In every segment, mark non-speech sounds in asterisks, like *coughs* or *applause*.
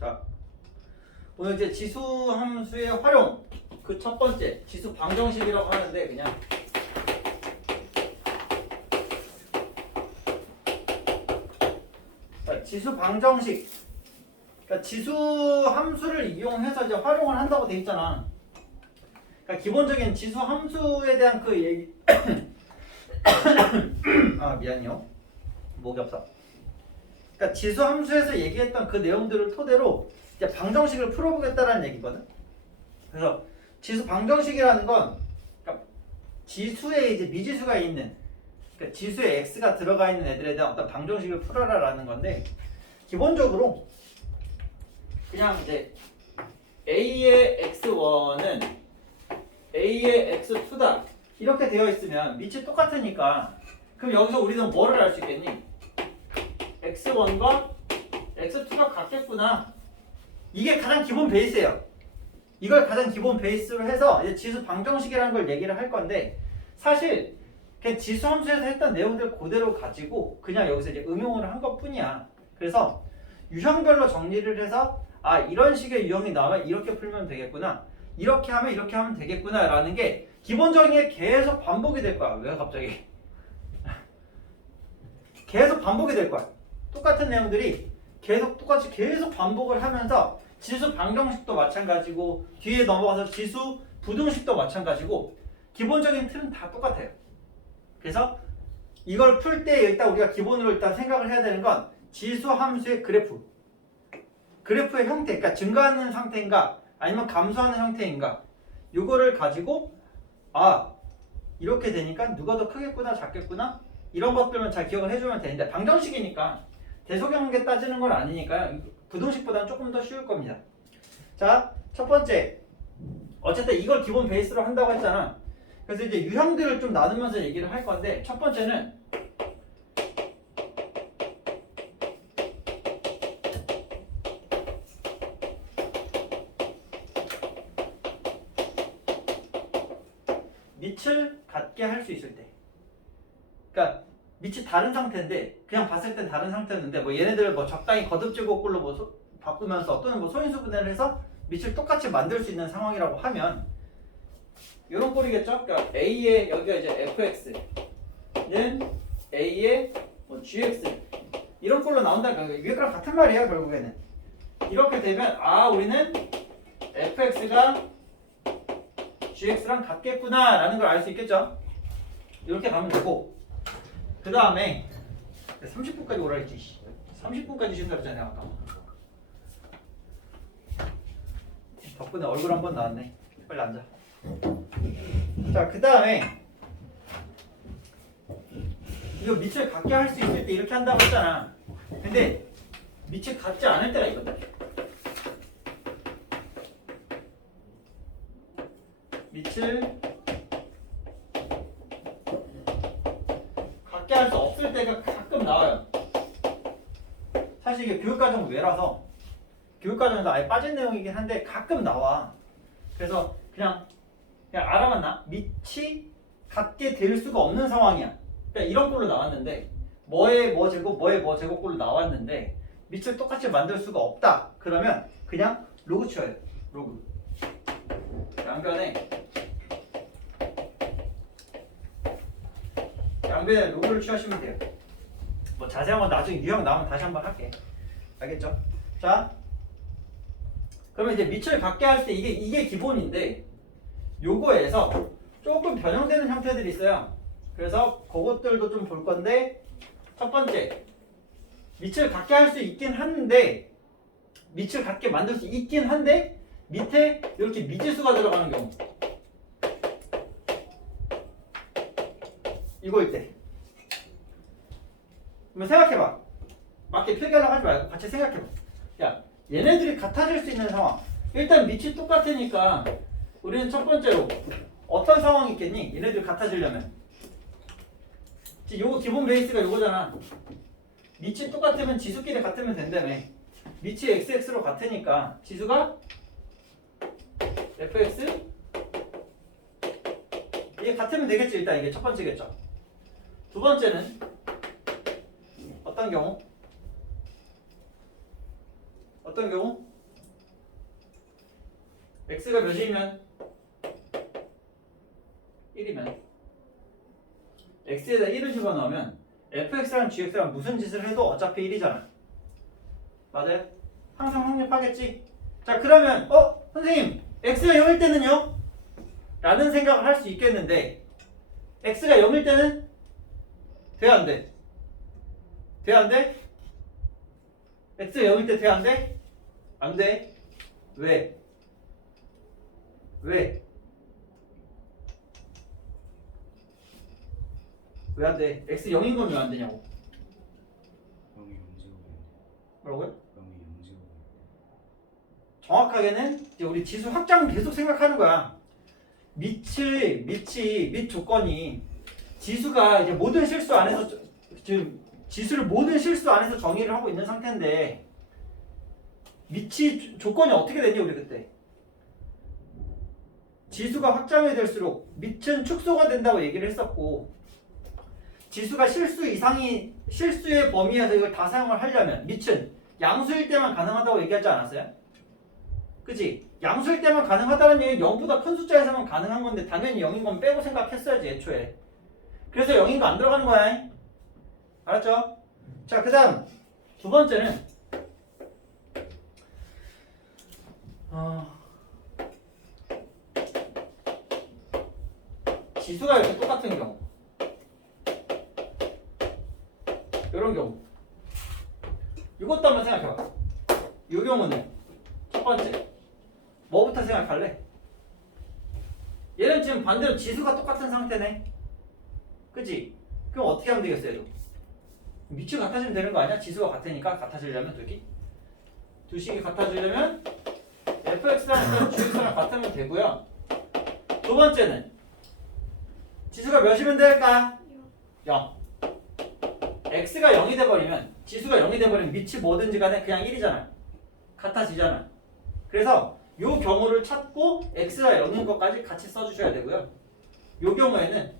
자, 오늘 이제 지수 함수의 활용 그 첫 번째 지수 방정식이라고 하는데 그냥 자, 지수 방정식 그러니까 지수 함수를 이용해서 이제 활용을 한다고 돼 있잖아. 그러니까 기본적인 지수 함수에 대한 그 얘기 *coughs* *coughs* 아 미안해요 목이 없어. 그러니까 지수 함수에서 얘기했던 그 내용들을 토대로 이제 방정식을 풀어보겠다라는 얘기거든. 그래서 지수 방정식이라는 건 그러니까 지수에 이제 미지수가 있는 그러니까 지수에 x가 들어가 있는 애들에 대한 어떤 방정식을 풀어라라는 건데 기본적으로 그냥 이제 a의 x1은 a의 x2다 이렇게 되어 있으면 밑이 똑같으니까 그럼 여기서 우리는 뭐를 알 수 있겠니? X1과 x2가 같겠구나. 이게 가장 기본 베이스예요. 이걸 가장 기본 베이스로 해서 이제 지수 방정식이라는 걸 얘기를 할 건데 사실 그냥 지수 함수에서 했던 내용들 그대로 가지고 그냥 여기서 이제 응용을 한 것뿐이야. 그래서 유형별로 정리를 해서 아 이런 식의 유형이 나오면 이렇게 풀면 되겠구나. 이렇게 하면 이렇게 하면 되겠구나 라는 게 기본적인 게 계속 반복이 될 거야. 왜 갑자기? *laughs* 계속 반복이 될 거야 똑같은 내용들이 계속 똑같이 계속 반복을 하면서 지수 방정식도 마찬가지고 뒤에 넘어가서 지수 부등식도 마찬가지고 기본적인 틀은 다 똑같아요. 그래서 이걸 풀 때 일단 우리가 기본으로 일단 생각을 해야 되는 건 지수 함수의 그래프. 그래프의 형태, 그러니까 증가하는 상태인가 아니면 감소하는 형태인가 이거를 가지고 아 이렇게 되니까 누가 더 크겠구나 작겠구나 이런 것들만 잘 기억을 해주면 되는데 방정식이니까 대소경계 따지는 건 아니니까 부등식보다는 조금 더 쉬울 겁니다. 자, 첫 번째 어쨌든 이걸 기본 베이스로 한다고 했잖아. 그래서 이제 유형들을 좀 나누면서 얘기를 할 건데 첫 번째는 밑을 같게 할 수 있을 때. 그러니까 밑이 다른 상태인데 그냥 봤을 땐 다른 상태였는데 뭐 얘네들 뭐 적당히 거듭제곱꼴로 뭐 소- 바꾸면서 또는 뭐 소인수 분해를 해서 밑을 똑같이 만들 수 있는 상황이라고 하면 이런 꼴이겠죠? 그러니까 A의 여기가 이제 fx는 A의 뭐 gx 이런 꼴로 나온다니까 위에 거랑 같은 말이야 결국에는 이렇게 되면 아 우리는 fx가 gx랑 같겠구나 라는 걸 알 수 있겠죠? 이렇게 가면 되고 그 다음에 30분까지 오라 했지 씨. 30분까지 쉰다 그랬잖아 아까. 덕분에 얼굴 한 번 나왔네. 빨리 앉아. 자그 다음에 이거 밑을 같게 할 수 있을 때 이렇게 한다고 했잖아. 근데 밑을 같지 않을 때가 있거든. 밑을 가끔 나와요. 사실 이게 교육과정 외라서 교육과정에서 아예 빠진 내용이긴 한데 가끔 나와. 그래서 그냥 그냥 알아만 나 밑이 같게 될 수가 없는 상황이야. 그러니까 이런 꼴로 나왔는데 뭐에 뭐 제곱 뭐에 뭐 제곱꼴로 나왔는데 밑을 똑같이 만들 수가 없다. 그러면 그냥 로그 치워요. 로그. 양변에 양변에 로그를 취하시면 돼요. 뭐 자세한 건 나중에 유형 나오면 다시 한번 할게. 알겠죠? 자, 그러면 이제 밑을 갖게 할 때 이게 이게 기본인데 요거에서 조금 변형되는 형태들이 있어요. 그래서 그것들도 좀 볼 건데 첫 번째 밑을 갖게 할 수 있긴 한데 밑을 갖게 만들 수 있긴 한데 밑에 이렇게 미지수가 들어가는 경우 이거일 때 한번 생각해봐. 맞게 필기하려고 하지 말고 같이 생각해봐. 야 얘네들이 같아질 수 있는 상황. 일단 밑이 똑같으니까 우리는 첫 번째로 어떤 상황이 있겠니? 얘네들 같아지려면. 요거 기본 베이스가 요거잖아. 밑이 똑같으면 지수끼리 같으면 된다며. 밑이 xx로 같으니까 지수가 fx? 이게 같으면 되겠지 일단 이게 첫 번째겠죠. 두 번째는 어떤 경우 어떤 경우 x가 몇이면 1이면 x에다 1을 집어넣으면 fx랑 gx랑 무슨 짓을 해도 어차피 1이잖아. 맞아요? 항상 성립하겠지? 자 그러면 어? 선생님 x가 0일 때는요? 라는 생각을 할 수 있겠는데 x가 0일 때는 돼안 돼? 돼 안 돼? x가 0일 때 돼 안 돼? 안 돼. 왜? 왜? 왜 안 돼? x 0인 건 왜 안 되냐고? 영이 영제곱인데 뭐라고요? 영이 영제곱인데 정확하게는 이제 우리 지수 확장 계속 생각하는 거야. 밑의 밑이 밑 조건이 지수가 이제 모든 실수 안에서 저- 지금 지수를 모든 실수 안에서 정의를 하고 있는 상태인데 밑이 조- 조건이 어떻게 됐니 우리 그때? 지수가 확장이 될수록 밑은 축소가 된다고 얘기를 했었고 지수가 실수 이상이 실수의 범위에서 이걸 다 사용을 하려면 밑은 양수일 때만 가능하다고 얘기하지 않았어요? 그지? 양수일 때만 가능하다는 얘기는 0보다 큰 숫자에서만 가능한 건데 당연히 0인 건 빼고 생각했어야지 애초에 그래서 0인 거 안 들어가는 거야 알았죠? 자 그 다음 두 번째는 어... 지수가 이렇게 똑같은 경우 이런 경우 이것도 한번 생각해봐 이 경우는 첫 번째 뭐부터 생각할래? 얘는 지금 반대로 지수가 똑같은 상태네 그지? 그럼 어떻게 하면 되겠어요? 밑이 같아지면 되는 거 아니야? 지수가 같으니까 같아지려면 두기 두 식이 같아지려면 fx랑 gx랑 같으면 되고요 두 번째는 지수가 몇이면 될까? 0 x가 0이 돼버리면 지수가 0이 돼버리면 밑이 뭐든지 간에 그냥 1이잖아 같아지잖아 그래서 요 경우를 찾고 x가 0인 것까지 같이 써주셔야 되고요. 요 경우에는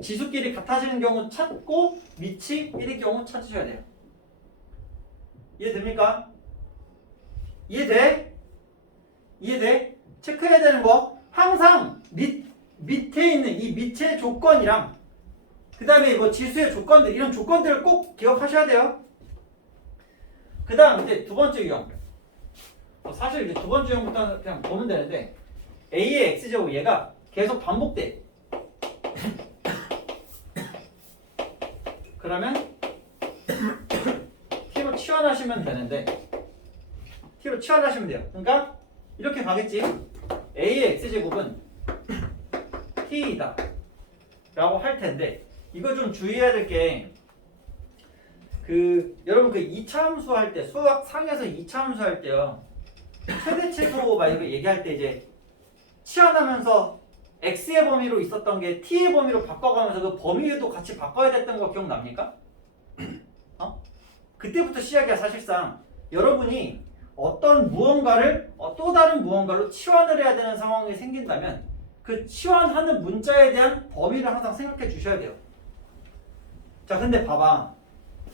지수끼리 같아지는 경우 찾고 밑이 1인 경우 찾으셔야 돼요. 이해됩니까? 이해돼? 이해돼? 체크해야 되는 거 항상 밑, 밑에 있는 이 밑의 조건이랑 그 다음에 뭐 지수의 조건들 이런 조건들을 꼭 기억하셔야 돼요. 그 다음 이제 두 번째 유형 어, 사실 이제 두 번째 유형부터 그냥 보면 되는데 a의 x제곱 얘가 계속 반복돼. 그러면 t로 치환하시면 되는데 t로 치환하시면 돼요. 그러니까 이렇게 가겠지. a의 x제곱은 t이다. 라고 할 텐데 이거 좀 주의해야 될 게 그 여러분 그 2차 함수 할 때 수학 상에서 2차 함수 할 때요. 최대치수 막 이렇게 얘기할 때 이제 치환하면서 x의 범위로 있었던 게 t의 범위로 바꿔가면서 그 범위도 같이 바꿔야 됐던 거 기억납니까? *clears throat* 어? 그때부터 시작이야 사실상 여러분이 어떤 무언가를 어, 또 다른 무언가로 치환을 해야 되는 상황이 생긴다면 그 치환하는 문자에 대한 범위를 항상 생각해 주셔야 돼요. 자 근데 봐봐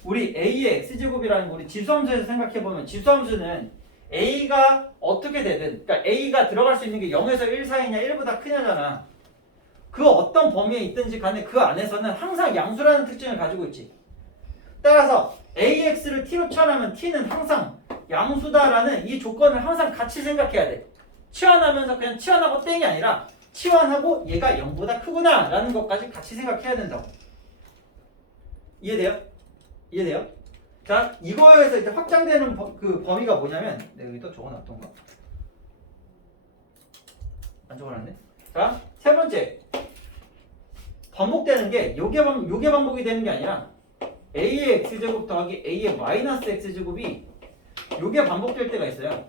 우리 a의 x제곱이라는 거 우리 지수함수에서 생각해 보면 지수함수는 a가 어떻게 되든 그러니까 a가 들어갈 수 있는 게 0에서 1 사이냐 1보다 크냐잖아 그 어떤 범위에 있든지 간에 그 안에서는 항상 양수라는 특징을 가지고 있지 따라서 ax를 t로 치환하면 t는 항상 양수다라는 이 조건을 항상 같이 생각해야 돼 치환하면서 그냥 치환하고 땡이 아니라 치환하고 얘가 0보다 크구나 라는 것까지 같이 생각해야 된다고 이해돼요? 이해돼요? 자, 이거에서 이제 확장되는 버- 그 범위가 뭐냐면 내가 여기 또 적어놨던가? 안 적어놨네. 자, 세 번째 반복되는 게 요게 반 요게 반복이 되는 게 아니라 a의 x 제곱 더하기 a의 마이너스 x 제곱이 요게 반복될 때가 있어요.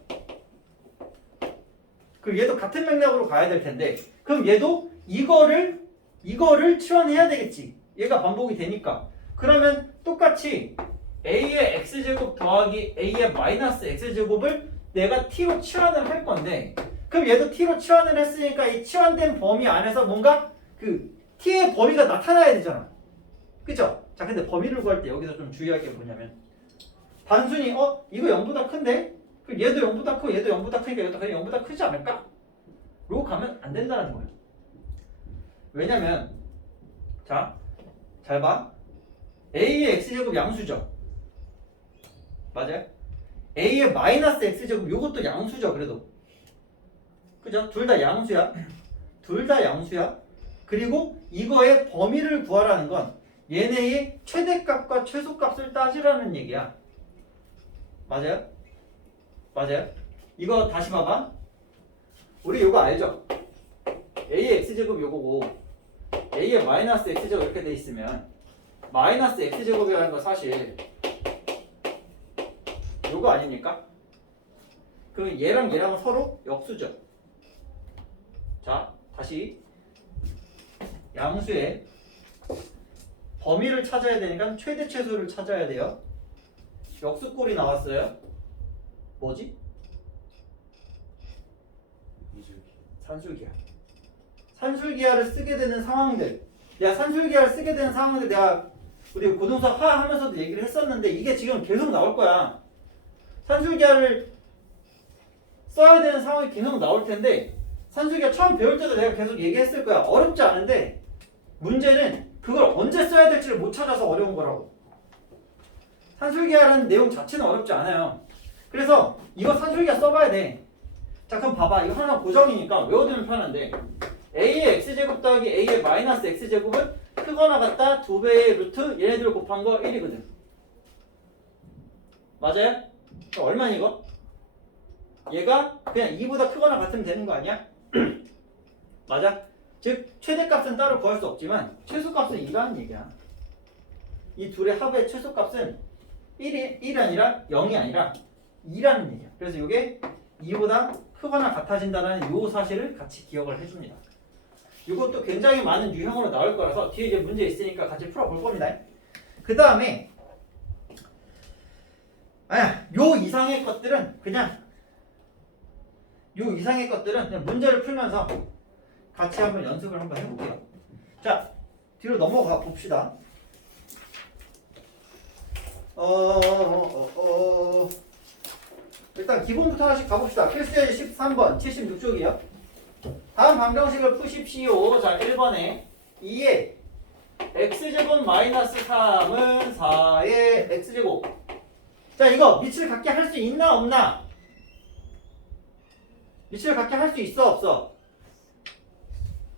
그 얘도 같은 맥락으로 가야 될 텐데 그럼 얘도 이거를 이거를 치환해야 되겠지. 얘가 반복이 되니까. 그러면 똑같이 a의 x제곱 더하기 a의 마이너스 x제곱을 내가 t로 치환을 할 건데 그럼 얘도 t로 치환을 했으니까 이 치환된 범위 안에서 뭔가 그 t의 범위가 나타나야 되잖아 그죠? 자 근데 범위를 구할 때 여기서 좀 주의할 게 뭐냐면 단순히 어 이거 0보다 큰데? 그럼 얘도 0보다 크고 얘도 0보다 크니까 얘도 당연히 0보다 크지 않을까? 로 가면 안 된다는 거예요. 왜냐면 자, 잘 봐. a의 x제곱 양수죠. 맞아요? a의 마이너스 x제곱 요것도 양수죠. 그래도 그죠? 둘 다 양수야. 둘 다 양수야. 그리고 이거의 범위를 구하라는 건 얘네의 최대값과 최소값을 따지라는 얘기야. 맞아요? 맞아요? 이거 다시 봐봐. 우리 이거 알죠? a의 x제곱 요거고 a의 마이너스 x제곱 이렇게 돼 있으면 마이너스 x제곱이라는 거 사실 요거 아닙니까? 그럼 얘랑 얘랑 서로 역수죠. 자, 다시 양수의 범위를 찾아야 되니까 최대 최소를 찾아야 돼요. 역수꼴이 나왔어요. 뭐지? 산술기하. 산술기하를 쓰게 되는 상황들. 내가 산술기하를 쓰게 되는 상황들 내가 우리 고등수 하 하면서도 얘기를 했었는데 이게 지금 계속 나올 거야. 산술기하를 써야 되는 상황이 계속 나올 텐데 산술기하 처음 배울 때도 내가 계속 얘기했을 거야. 어렵지 않은데 문제는 그걸 언제 써야 될지를 못 찾아서 어려운 거라고. 산술기하라는 내용 자체는 어렵지 않아요. 그래서 이거 산술기하 써봐야 돼. 자 그럼 봐봐 이거 하나 고정이니까 외워두면 편한데 a의 x제곱 더하기 a의 마이너스 x제곱은 크거나 같다 두 배의 루트 얘네들 곱한 거 1이거든 맞아요? 그럼 얼마니 이거? 얘가 그냥 2보다 크거나 같으면 되는 거 아니야? *clears throat* 맞아? 즉 최대값은 따로 구할 수 없지만 최소값은 2라는 얘기야 이 둘의 합의 최소값은 1이 1이 아니라 0이 아니라 2라는 얘기야 그래서 이게 2보다 크거나 같아진다는 요 사실을 같이 기억을 해줍니다. 이것도 굉장히 많은 유형으로 나올 거라서 뒤에 이제 문제 있으니까 같이 풀어볼 겁니다. 그 다음에 아야 요 이상의 것들은 그냥 요 이상의 것들은 그냥 문제를 풀면서 같이 한번 연습을 한번 해볼게요. 자 뒤로 넘어가 봅시다. 어, 어, 어, 어. 일단 기본부터 하나씩 가봅시다. 필수의 13번 76쪽이요. 다음 방정식을 푸십시오. 자 1번에 2의 x제곱 마이너스 3은 4의 x제곱 자 이거 밑을 갖게 할 수 있나 없나? 밑을 갖게 할 수 있어 없어?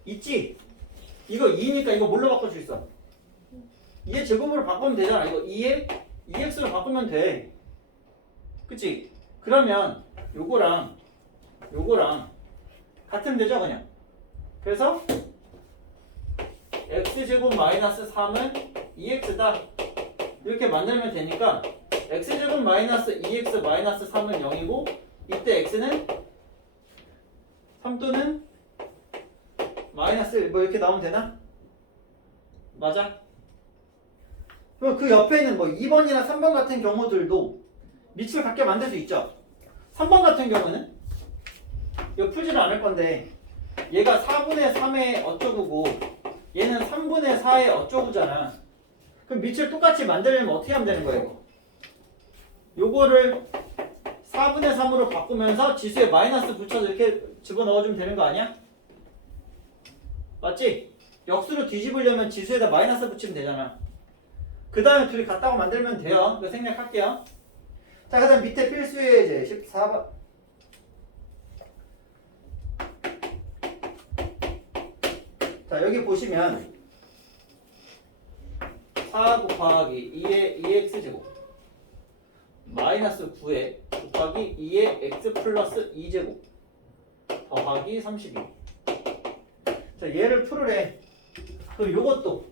있지? 이거 2니까 이거 뭘로 바꿀 수 있어? 2의 제곱으로 바꾸면 되잖아. 이거 2의 2x로 바꾸면 돼. 그치? 그러면 요거랑 요거랑 같으면 되죠 그냥 그래서 x제곱 마이너스 3은 2x다 이렇게 만들면 되니까 x제곱 마이너스 2x 마이너스 3은 0이고 이때 x는 3 또는 마이너스 1 뭐 이렇게 나오면 되나? 맞아? 그럼 그 옆에 있는 뭐 2번이나 3번 같은 경우들도 밑을 갖게 만들 수 있죠. 3번 같은 경우는 이거 풀지는 않을 건데 얘가 4분의 3의 어쩌고고 얘는 3분의 4의 어쩌고잖아. 그럼 밑을 똑같이 만들려면 어떻게 하면 되는 거예요? 요거를 4분의 3으로 바꾸면서 지수에 마이너스 붙여서 이렇게 집어넣어주면 되는 거 아니야? 맞지? 역수로 뒤집으려면 지수에다 마이너스 붙이면 되잖아. 그 다음에 둘이 같다고 만들면 돼요. 이거 생략할게요. 자, 그 다음 밑에 필수의 이제 14번. 자, 여기 보시면 4 곱하기 2의 2x제곱 마이너스 9에 곱하기 2의 x 플러스 2제곱 더하기 32 자, 얘를 풀으래. 그럼 요것도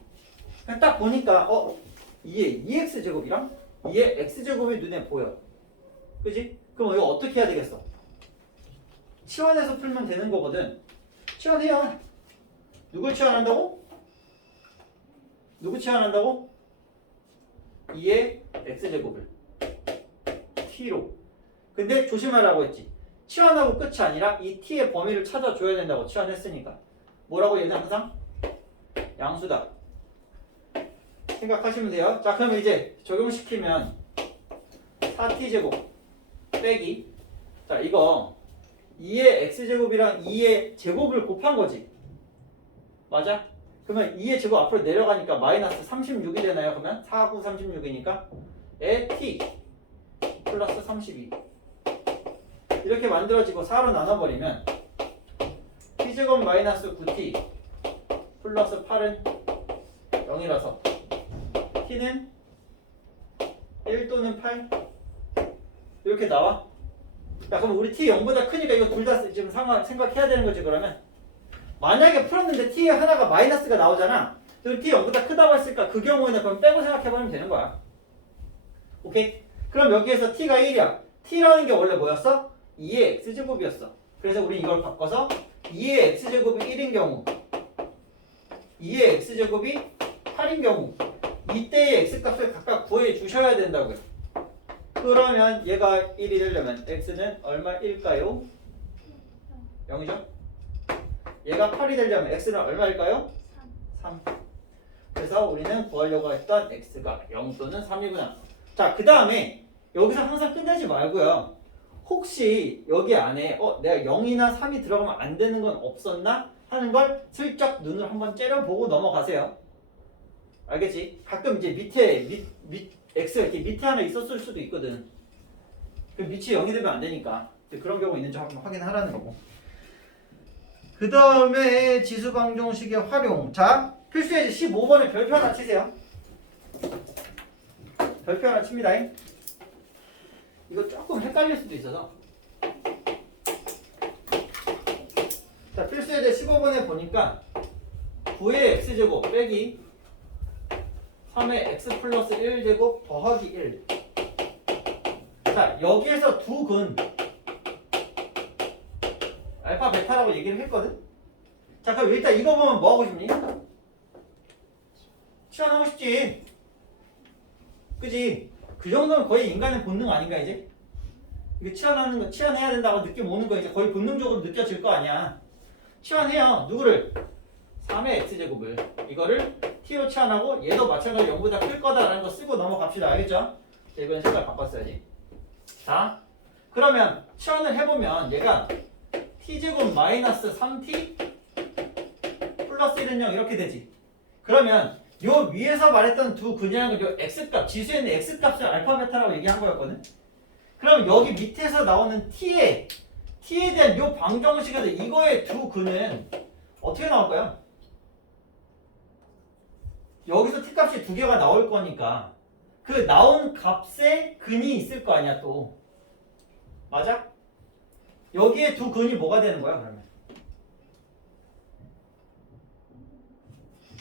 딱 보니까 어 2의 2x제곱이랑 2의 x제곱이 눈에 보여. 그지? 그럼 이거 어떻게 해야 되겠어? 치환해서 풀면 되는 거거든. 치환해요. 누굴 치환한다고? 누구 치환한다고? 2의 x제곱을 t로. 근데 조심하라고 했지. 치환하고 끝이 아니라 이 t의 범위를 찾아줘야 된다고 치환했으니까. 뭐라고 얘는 항상? 양수다. 생각하시면 돼요. 자, 그럼 이제 적용시키면 4t제곱 빼기 자, 이거 2의 x제곱이랑 2의 제곱을 곱한 거지. 맞아? 그러면 2의 제곱 앞으로 내려가니까 마이너스 36이 되나요? 그러면 4, 9, 36이니까 에 t 플러스 32 이렇게 만들어지고 4로 나눠버리면 t제곱 마이너스 9t 플러스 8은 0이라서 t는 1 또는 8 이렇게 나와? 자 그럼 우리 t 0보다 크니까 이거 둘 다 지금 상관, 생각해야 되는 거지 그러면? 만약에 풀었는데 t에 하나가 마이너스가 나오잖아. 그럼 t 0보다 크다고 했으니까 그 경우에는 그럼 빼고 생각해보면 되는 거야. 오케이? 그럼 여기에서 t가 1이야 t라는 게 원래 뭐였어? 2의 x제곱이었어 그래서 우리 이걸 바꿔서 2의 x제곱이 1인 경우 2의 x제곱이 8인 경우 이때의 x값을 각각 구해 주셔야 된다고요 그러면 얘가 1이 되려면 x는 얼마일까요? 0이죠? 얘가 8이 되려면 x는 얼마일까요? 3 그래서 우리는 구하려고 했던 x가 0 또는 3이구나 자 그 다음에 여기서 항상 끝내지 말고요. 혹시 여기 안에 어 내가 0이나 3이 들어가면 안 되는 건 없었나? 하는 걸 슬쩍 눈을 한번 째려보고 넘어가세요. 알겠지? 가끔 이제 밑에 밑, 밑 x가 이렇게 밑에 하나 있었을 수도 있거든. 그 밑이 0이 되면 안 되니까. 그런 경우 있는지 한번 확인하라는 거고. 그 다음에 지수 방정식의 활용. 자 필수 예제 15번에 별표 하나 치세요. 별표 하나 칩니다 이거 조금 헷갈릴 수도 있어서 자 필수예제 15번에 보니까 9의 x제곱 빼기 3의 x 플러스 1제곱 더하기 1 자 여기에서 두 근 알파 베타라고 얘기를 했거든 자 그럼 일단 이거 보면 뭐 하고 싶니? 치환하고 싶지 그지? 그 정도는 거의 인간의 본능 아닌가 이제? 이거 치환하는 거 치환해야 된다고 느낌 오는 거 이제 거의 본능적으로 느껴질 거 아니야 치환해요 누구를? 3의 x제곱을 이거를 t로 치환하고 얘도 마찬가지로 0보다 클 거다라는 거 쓰고 넘어갑시다 알겠죠? 자, 이번엔 색깔 바꿨어야지 자 그러면 치환을 해보면 얘가 t제곱 마이너스 3t 플러스 1은 0 이렇게 되지 그러면 요 위에서 말했던 두 근이라는 건요 x값 지수에 있는 x값을 알파 베타라고 얘기한 거였거든 그럼 여기 밑에서 나오는 t에 t에 대한 요 방정식에서 이거의 두 근은 어떻게 나올까요? 여기서 t 값이 두 개가 나올 거니까 그 나온 값에 근이 있을 거 아니야 또 맞아? 여기에 두 근이 뭐가 되는 거야 그러면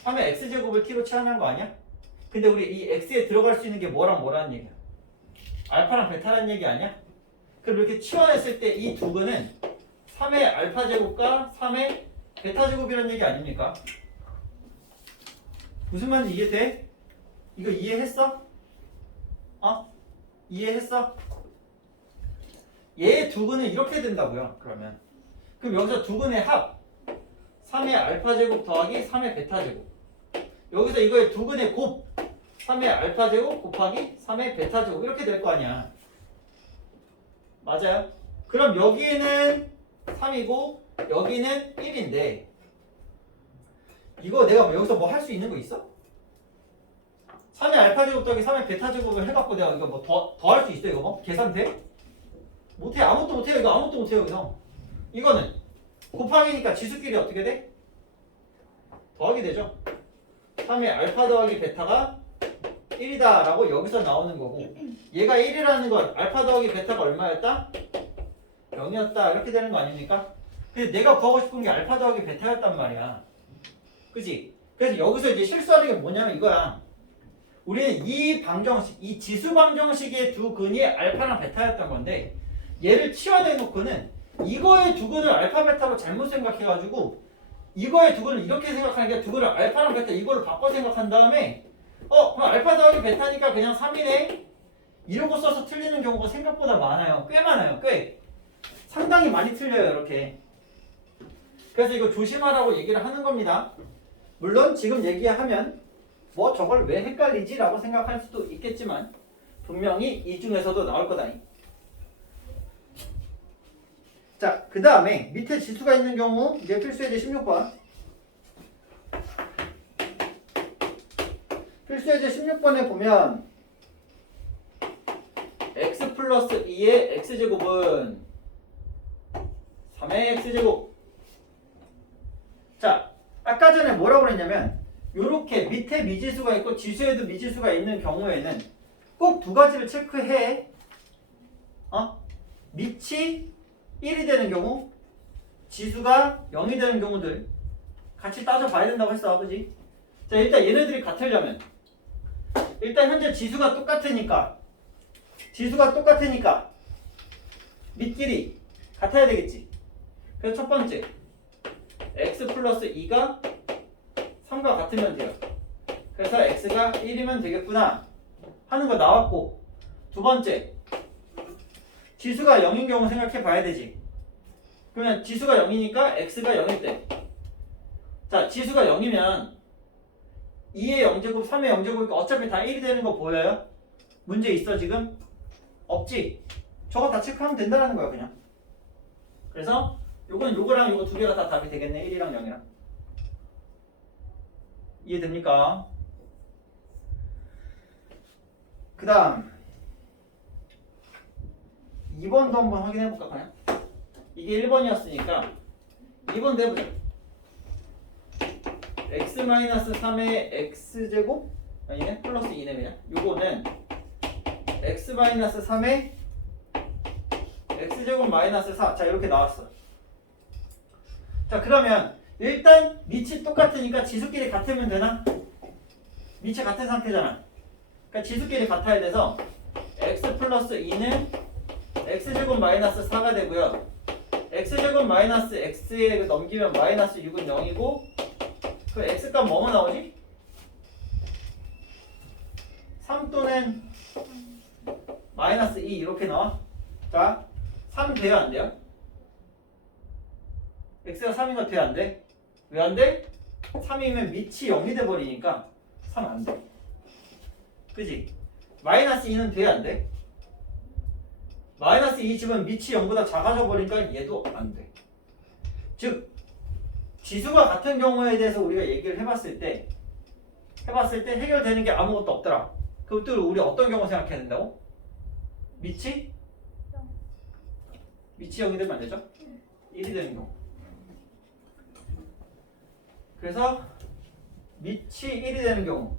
3의 x제곱을 t로 치환한 거 아니야? 근데 우리 이 x에 들어갈 수 있는 게 뭐랑 뭐라는 얘기야? 알파랑 베타라는 얘기 아니야? 그럼 이렇게 치환했을 때 이두 근은 3의 알파 제곱과 3의 베타 제곱이라는 얘기 아닙니까? 무슨 말인지 이해 돼? 이거 이해했어? 어? 이해했어? 얘 두 근은 이렇게 된다고요. 그러면 그럼 여기서 두 근의 합 3의 알파 제곱 더하기 3의 베타 제곱 여기서 이거의 두 근의 곱 3의 알파 제곱 곱하기 3의 베타 제곱 이렇게 될 거 아니야. 맞아요? 그럼 여기에는 3이고 여기는 1인데 이거 내가 뭐 여기서 뭐 할 수 있는 거 있어? 3의 알파 제곱 더하기 3의 베타 제곱을 해갖고 내가 이거 뭐 더 더 할 수 있어 이거 뭐 계산 돼? 못해 아무것도 못해요 이거 아무것도 못해요 여기서 이거는 곱하기니까 지수끼리 어떻게 돼? 더하기 되죠 3의 알파 더하기 베타가 1이다 라고 여기서 나오는 거고 얘가 1이라는 건 알파 더하기 베타가 얼마였다? 0이었다 이렇게 되는 거 아닙니까? 근데 내가 구하고 싶은 게 알파 더하기 베타였단 말이야 그지? 그래서 여기서 이제 실수하는 게 뭐냐면 이거야 우리는 이 방정식, 이 지수 방정식의 두 근이 알파랑 베타였던 건데 얘를 치환해 놓고는 이거의 두 근을 알파 베타로 잘못 생각해가지고 이거의 두 근을 이렇게 생각하는 게 두 근을 알파랑 베타 이걸로 바꿔 생각한 다음에 어 그럼 알파 더하기 베타니까 그냥 3이네? 이러고 써서 틀리는 경우가 생각보다 많아요. 꽤 많아요 꽤. 상당히 많이 틀려요 이렇게. 그래서 이거 조심하라고 얘기를 하는 겁니다. 물론 지금 얘기하면 뭐 저걸 왜 헷갈리지? 라고 생각할 수도 있겠지만 분명히 이 중에서도 나올 거다 자, 그 다음에 밑에 지수가 있는 경우 이제 필수예제 16번. 필수예제 16번에 보면 x 플러스 2의 x제곱은 3의 x제곱. 자, 아까 전에 뭐라고 그랬냐면 요렇게 밑에 미지수가 있고 지수에도 미지수가 있는 경우에는 꼭 두 가지를 체크해. 어? 밑이 1이 되는 경우, 지수가 0이 되는 경우들 같이 따져봐야 된다고 했어, 그지? 자, 일단 얘네들이 같으려면 일단 현재 지수가 똑같으니까 지수가 똑같으니까 밑끼리 같아야 되겠지. 그래서 첫 번째 x 플러스 2가 3과 같으면 돼요. 그래서 x가 1이면 되겠구나 하는 거 나왔고 두 번째 지수가 0인 경우 생각해 봐야 되지. 그러면 지수가 0이니까 x가 0일 때. 자, 지수가 0이면 2의 0제곱, 3의 0제곱이니까 어차피 다 1이 되는 거 보여요? 문제 있어 지금? 없지? 저거 다 체크하면 된다는 거야 그냥. 그래서 요건 요거랑 요거 두 개가 다 답이 되겠네. 1이랑 0이랑. 이해됩니까? 그 다음 2번도 한번 확인해 볼까 그냥? 이게 1번이었으니까. 2번 내보자. x-3의 x제곱? 아니네? 플러스 2네 그냥. 요거는 x-3의 x제곱 마이너스 4 자 이렇게 나왔어. 자 그러면 일단 밑이 똑같으니까 지수끼리 같으면 되나? 밑이 같은 상태잖아. 그러니까 지수끼리 같아야 돼서 x 플러스 2는 x제곱 마이너스 4가 되고요 x제곱 마이너스 x에 그 넘기면 마이너스 6은 0이고 그 x값 뭐뭐 나오지? 3 또는 마이너스 2 이렇게 나와 자, 3 돼요 안 돼요? x가 3인 거 돼요 안 돼? 왜 안 돼? 3이면 밑이 0이 돼 버리니까 3 안 돼. 그지? 마이너스 2는 돼야 안 돼? 마이너스 2 집은 밑이 0보다 작아져 버리니까 얘도 안 돼. 즉 지수가 같은 경우에 대해서 우리가 얘기를 해봤을 때 해봤을 때 해결되는 게 아무것도 없더라. 그럼 또 우리 어떤 경우 생각해야 된다고? 밑이? 밑이 0이 되면 안 되죠? 1이 되는 경우. 그래서 밑이 1이 되는 경우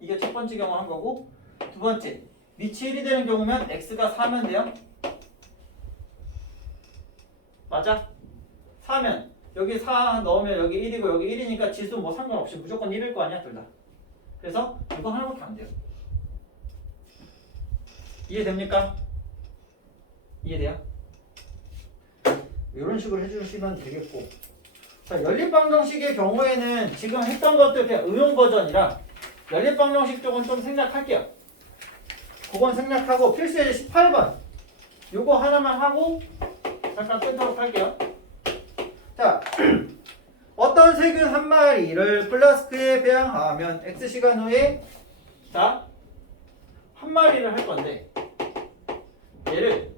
이게 첫 번째 경우 한 거고 두 번째 밑이 1이 되는 경우면 x가 4면 돼요? 맞아? 4면 여기 4 넣으면 여기 1이고 여기 1이니까 지수 뭐 상관없이 무조건 1일 거 아니야 둘 다. 그래서 이거 하나밖에 안 돼요. 이해됩니까? 이해돼요? 이런 식으로 해주시면 되겠고 자, 연립방정식의 경우에는 지금 했던 것들 그냥 응용 버전이라 연립방정식 쪽은 좀 생략할게요. 그건 생략하고 필수예제 18번 요거 하나만 하고 잠깐 끊도록 할게요. 자, *clears throat* 어떤 세균 한 마리를 플라스크에 배양하면 x 시간 후에 자, 한 마리를 할 건데 얘를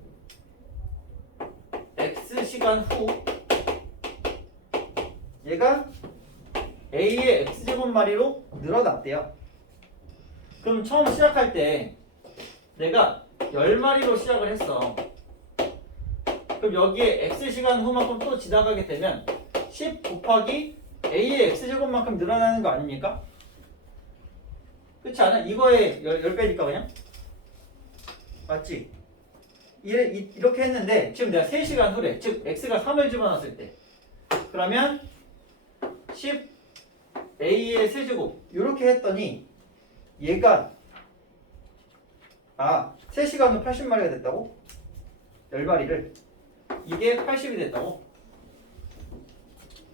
x 시간 후 얘가 a의 x제곱 마리로 늘어났대요. 그럼 처음 시작할 때 내가 10마리로 시작을 했어. 그럼 여기에 x 시간 후만큼 또 지나가게 되면 10 곱하기 a의 x제곱만큼 늘어나는 거 아닙니까? 그렇지 않아? 이거에 10, 배니까 그냥? 맞지? 이렇게 했는데 지금 내가 3시간 후래 즉 x가 3을 집어넣었을 때 그러면 10 a의 세제곱 이렇게 했더니 얘가 아 3시간 후 80마리가 됐다고? 10마리를 이게 80이 됐다고?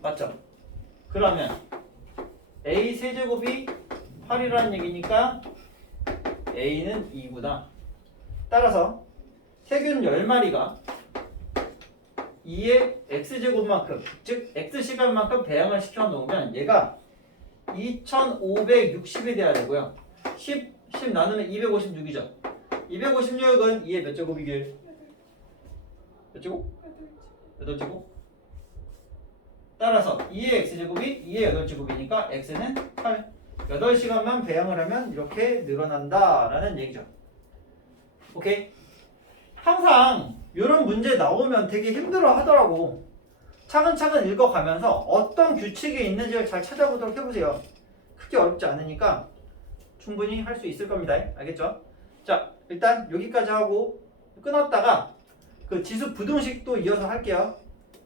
맞죠? 그러면 a 세제곱이 8이라는 얘기니까 a는 2구나 따라서 세균 10마리가 2의 x제곱만큼 즉 x시간만큼 배양을 시켜 놓으면 얘가 2560이 돼야 되고요 10, 10 나누면 256이죠 256은 2의 몇 제곱이길 몇 제곱? 8제곱? 따라서 2의 x제곱이 2의 8제곱이니까 x는 8 8시간만 배양을 하면 이렇게 늘어난다 라는 얘기죠. 오케이? 항상 이런 문제 나오면 되게 힘들어 하더라고. 차근차근 읽어가면서 어떤 규칙이 있는지를 잘 찾아보도록 해보세요. 크게 어렵지 않으니까 충분히 할 수 있을 겁니다. 알겠죠? 자 일단 여기까지 하고 끊었다가 그 지수 부등식도 이어서 할게요